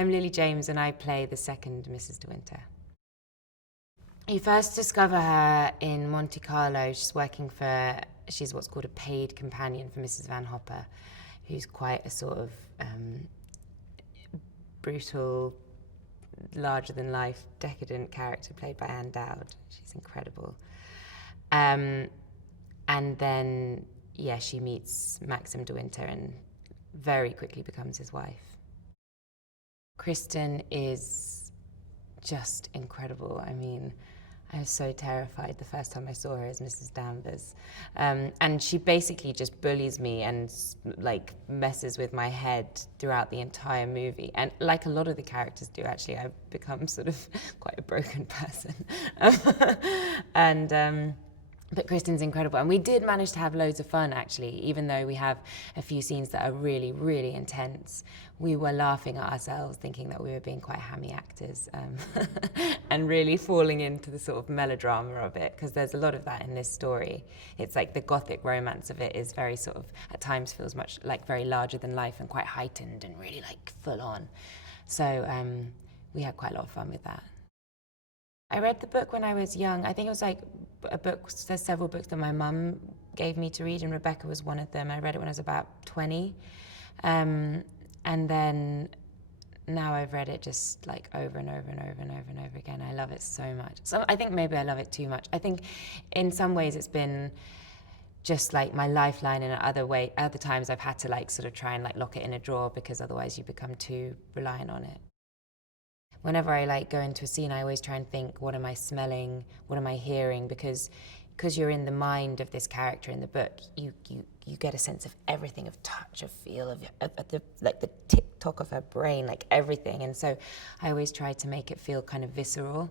I'm Lily James, and I play the second Mrs. DeWinter. You first discover her in Monte Carlo. She's what's called a paid companion for Mrs. Van Hopper, who's quite a sort of brutal, larger-than-life, decadent character played by Anne Dowd. She's incredible. And then, she meets Maxim DeWinter and very quickly becomes his wife. Kristen is just incredible. I mean, I was so terrified the first time I saw her as Mrs. Danvers. And she basically just bullies me and like messes with my head throughout the entire movie. And like a lot of the characters do, actually, I've become sort of quite a broken person. But Kristen's incredible. And we did manage to have loads of fun, actually, even though we have a few scenes that are really, really intense. We were laughing at ourselves, thinking that we were being quite hammy actors and really falling into the sort of melodrama of it, because there's a lot of that in this story. It's like the gothic romance of it is very sort of, at times feels much like very larger than life and quite heightened and really like full on. So we had quite a lot of fun with that. I read the book when I was young. I think it was like a book, there's several books that my mum gave me to read, and Rebecca was one of them. I read it when I was about 20. And then now I've read it just like over and over and over and over and over again. I love it so much. So I think maybe I love it too much. I think in some ways it's been just like my lifeline, and other times I've had to like sort of try and like lock it in a drawer, because otherwise you become too reliant on it. Whenever I like go into a scene, I always try and think, what am I smelling? What am I hearing? Because you're in the mind of this character in the book, you get a sense of everything, of touch, of feel, of the tick-tock of her brain, like everything. And so I always try to make it feel kind of visceral.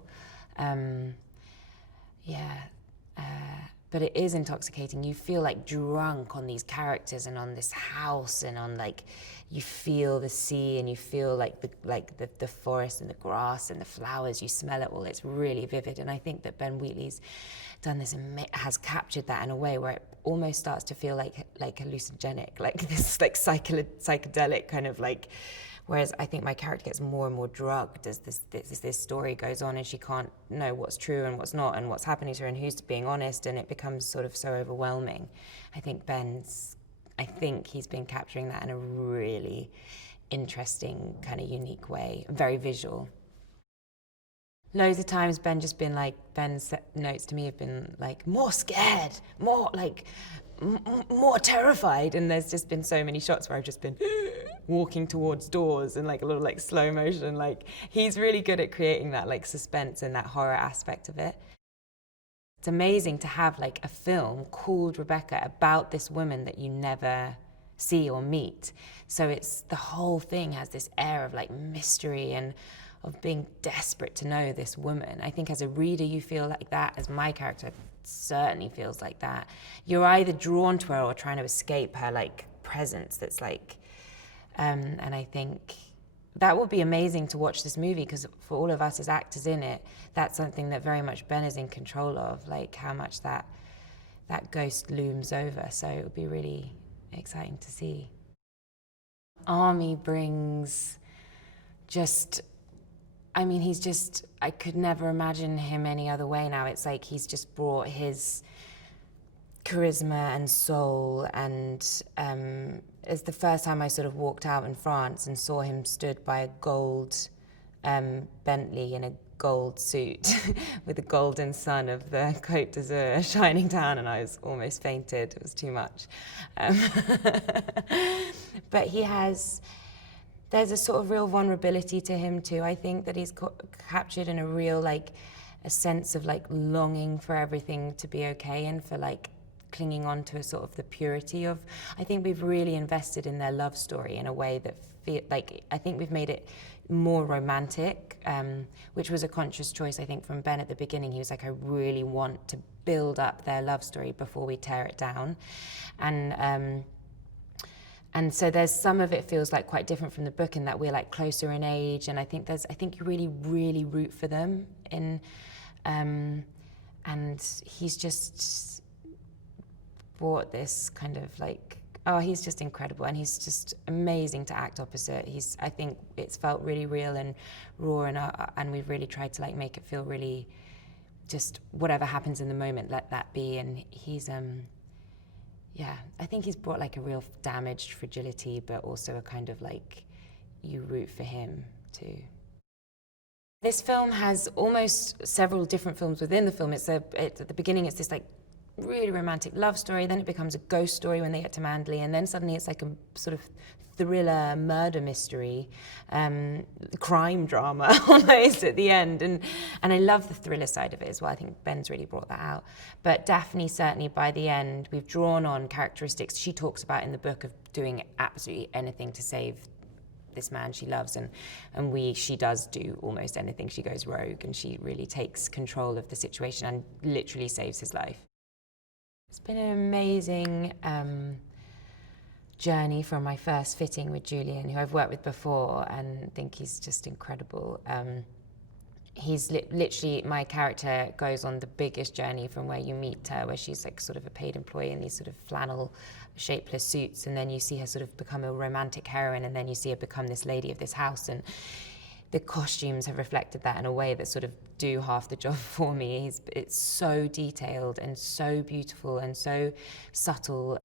But it is intoxicating. You feel like drunk on these characters and on this house, and on like, you feel the sea, and you feel like the forest and the grass and the flowers. You smell it all. It's really vivid. And I think that Ben Wheatley's done this and has captured that in a way where it almost starts to feel like hallucinogenic, like this like psychedelic kind of like. Whereas I think my character gets more and more drugged as this story goes on, and she can't know what's true and what's not, and what's happening to her and who's being honest, and it becomes sort of so overwhelming. I think he's been capturing that in a really interesting, kind of unique way, very visual. Loads of times Ben's notes to me have been like, more scared, more like, more terrified, and there's just been so many shots where I've just been walking towards doors and like a little like slow motion. Like, he's really good at creating that like suspense and that horror aspect of it. It's amazing to have like a film called Rebecca about this woman that you never see or meet. So it's, the whole thing has this air of like mystery and of being desperate to know this woman. I think as a reader you feel like that, as my character certainly feels like that. You're either drawn to her or trying to escape her like presence that's like, and I think that would be amazing to watch this movie, because for all of us as actors in it, that's something that very much Ben is in control of, like how much that ghost looms over. So it would be really exciting to see. Army brings just, I mean, he's just, I could never imagine him any other way now. It's like he's just brought his charisma and soul, and it's the first time I sort of walked out in France and saw him stood by a gold Bentley in a gold suit with the golden sun of the Côte d'Azur shining down, and I was almost fainted. It was too much. But there's a sort of real vulnerability to him too. I think that he's captured in a real, like, a sense of like longing for everything to be okay, and for like clinging on to a sort of the purity of, I think we've really invested in their love story in a way that I think we've made it more romantic, which was a conscious choice, I think, from Ben at the beginning. He was like, I really want to build up their love story before we tear it down. And so there's some of it feels like quite different from the book, in that we're like closer in age, and I think you really, really root for them and he's just brought this kind of like Oh, he's just incredible, and he's just amazing to act opposite. I think it's felt really real and raw, and we've really tried to like make it feel really, just whatever happens in the moment, let that be. And he's, yeah, I think he's brought like a real damaged fragility, but also a kind of like, you root for him too. This film has almost several different films within the film. At the beginning, it's this like really romantic love story, then it becomes a ghost story when they get to Manderley, and then suddenly it's like a sort of thriller murder mystery, crime drama almost at the end, and I love the thriller side of it as well. I think Ben's really brought that out. But Daphne, certainly by the end, we've drawn on characteristics she talks about in the book of doing absolutely anything to save this man she loves, and she does do almost anything. She goes rogue and she really takes control of the situation and literally saves his life. It's been an amazing journey from my first fitting with Julian, who I've worked with before, and think he's just incredible. He's literally, my character goes on the biggest journey from where you meet her, where she's like sort of a paid employee in these sort of flannel shapeless suits, and then you see her sort of become a romantic heroine, and then you see her become this lady of this house, and the costumes have reflected that in a way that sort of do half the job for me. It's so detailed and so beautiful and so subtle.